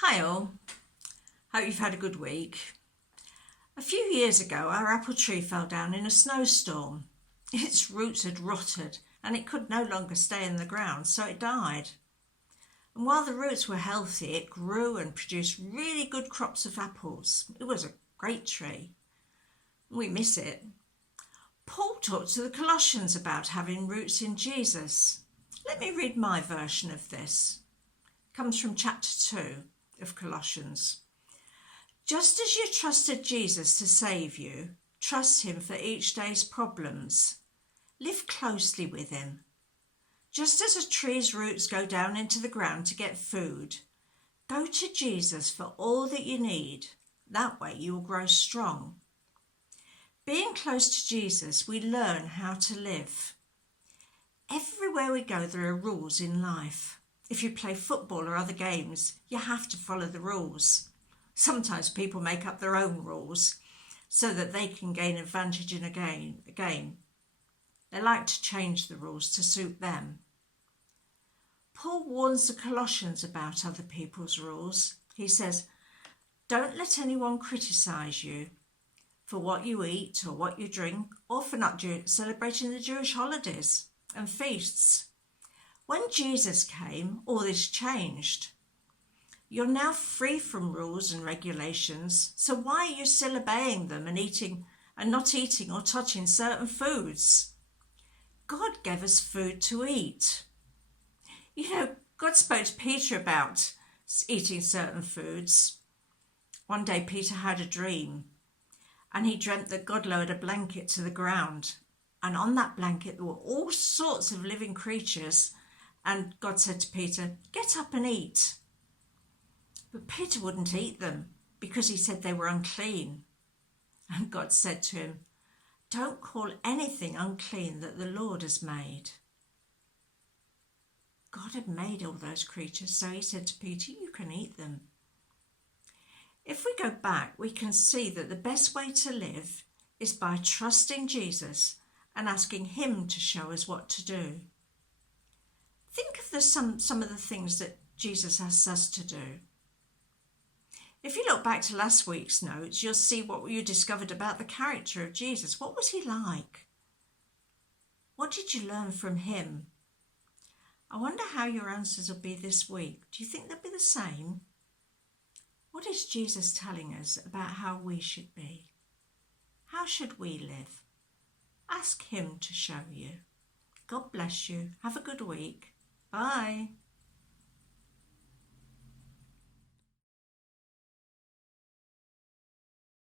Hi all, hope you've had a good week. A few years ago our apple tree fell down in a snowstorm. Its roots had rotted and it could no longer stay in the ground, so it died. And while the roots were healthy, it grew and produced really good crops of apples. It was a great tree. We miss it. Paul talked to the Colossians about having roots in Jesus. Let me read my version of this. It comes from chapter 2 of Colossians. Just as you trusted Jesus to save you, trust him for each day's problems. Live closely with him. Just as a tree's roots go down into the ground to get food, go to Jesus for all that you need. That way you will grow strong. Being close to Jesus, we learn how to live. Everywhere we go, there are rules in life. If you play football or other games, you have to follow the rules. Sometimes people make up their own rules so that they can gain advantage in a game. They like to change the rules to suit them. Paul warns the Colossians about other people's rules. He says, don't let anyone criticise you for what you eat or what you drink, or for not celebrating the Jewish holidays and feasts. When Jesus came, all this changed. You're now free from rules and regulations, so why are you still obeying them and not eating or touching certain foods? God gave us food to eat. God spoke to Peter about eating certain foods. One day Peter had a dream, and he dreamt that God lowered a blanket to the ground, and on that blanket there were all sorts of living creatures, and God said to Peter, get up and eat. But Peter wouldn't eat them because he said they were unclean. And God said to him, don't call anything unclean that the Lord has made. God had made all those creatures, so he said to Peter, you can eat them. If we go back, we can see that the best way to live is by trusting Jesus and asking him to show us what to do. Think of some of the things that Jesus asks us to do. If you look back to last week's notes, you'll see what you discovered about the character of Jesus. What was he like? What did you learn from him? I wonder how your answers will be this week. Do you think they'll be the same? What is Jesus telling us about how we should be? How should we live? Ask him to show you. God bless you. Have a good week. Bye.